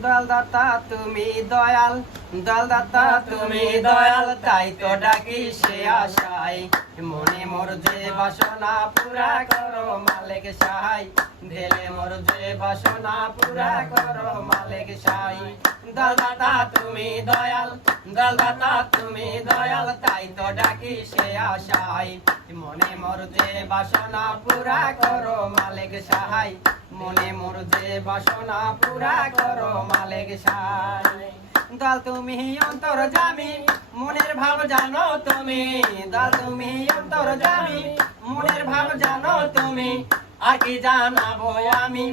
দয়ালদাতা তুমি দয়াল, দয়ালদাতা তুমি দয়াল, তাই তো ডাকি সে আশায়। মনে মোর যে বাসনা পুরা করো মালিক সাহাই, দিলে মোর যে বাসনা পুরা করো মালিক সাহাই। দয়ালদাতা তুমি দয়াল, দয়ালদাতা তুমি দয়াল, তাই তো ডাকি সে আশায়। মনে মোর যে বাসনা পুরা করো মালিক সাহাই, মনে মোর যে বাসনা পুরা করো মালিক সাহাই। দয়াল তুমি অন্তর্যামী, মনের ভাব জানো তুমি। দয়াল তুমি অন্তর্যামী, মনের ভাব জানো তুমি। আর কি জানাবো আমি,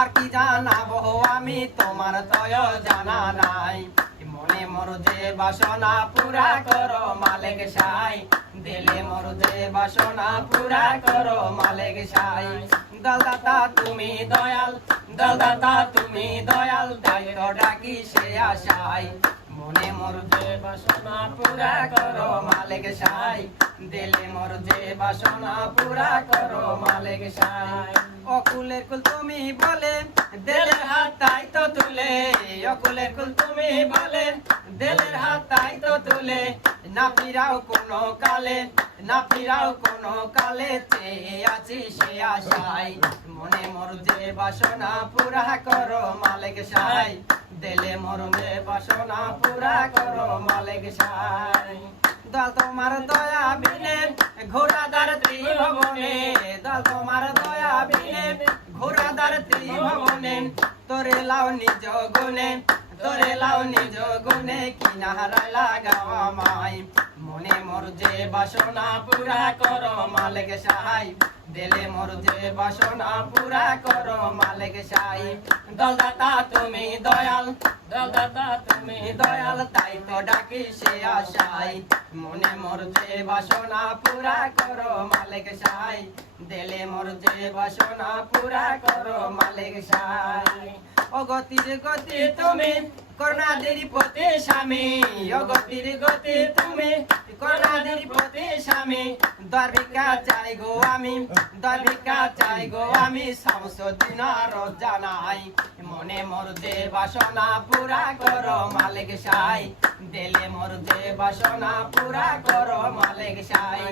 আর কি জানাবো আমি, তোমার তয় জানা নাই। মনে মোর যে বাসনা পুরা করো মালিক সাহাই, দিলে মোর যে বাসনা পুরা করো মালিক সাহাই। দয়ালদাতা তুমি দয়াল, দয়ালদাতা তুমি দয়াল, তাই তো ডাকি সে আশায়। মনে মোর যে বাসনা পুরা করো মালিক সাহাই, দিলে মোর যে বাসনা পুরা করো মালিক সাহাই। অকুলের কুল তুমি বলে, দিলের হাত তাই তো তুলে। অকুলের কুল তুমি বলে, দিলের হাত তাই তো তুলে। না ফিরাও কোনো কালে, না ফিরাও কোনো কালে, চেয়ে আছি সে আশায়। মনে মোর যে বাসনা পুরা করো মালিক সাহাই, দিলে মোর যে বাসনা পুরা করো মালিক সাহাই। দয়াল তোমার দয়া বিনে ঘোরাদার ত্রিভুবনে, দয়াল তোমার দয়া বিনে ঘোরাদার ত্রিভুবনে। তোরে লাও নিজ গুণে, তোরে লাও নিজ গুণে, কিনারায় লাগাও আমায়। মনে মোর যে বাসনা পুরা করো মালিক সাহাই, দিলে মোর যে বাসনা পুরা করো মালিক সাহাই। দয়ালদাতা তুমি দয়াল, দয়ালদাতা তুমি দয়াল, তাই তো ডাকি সে আশায়। মনে মোর যে বাসনা পুরা করো মালিক সাহাই, দিলে মোর যে বাসনা পুরা করো মালিক সাহাই। ও গতির গতি তুমি করুণাদের পতি স্বামী, ও গতির গতি তুমি করুণাদের পতি স্বামী। দয়ার ভিক্ষা চাই গো আমি, দয়ার ভিক্ষা চাই গো আমি, শামসুদ্দিন রোজ জানাই। মনে মোর যে বাসনা পুরা করো মালিক সাহাই, দিলে মোর যে বাসনা পুরা করো মালিক সাহাই।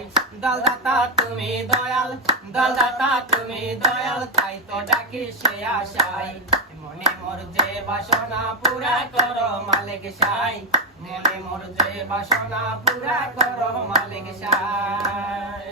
দয়ালদাতা তুমি দয়াল, দয়ালদাতা তুমি দয়াল, তাই তো ডাকি সে আশায়। মনে মোর যে বাসনা পুরা করো মালিক সাহাই, মনে মোর যে বাসনা পুরা করো মালিক সাহাই।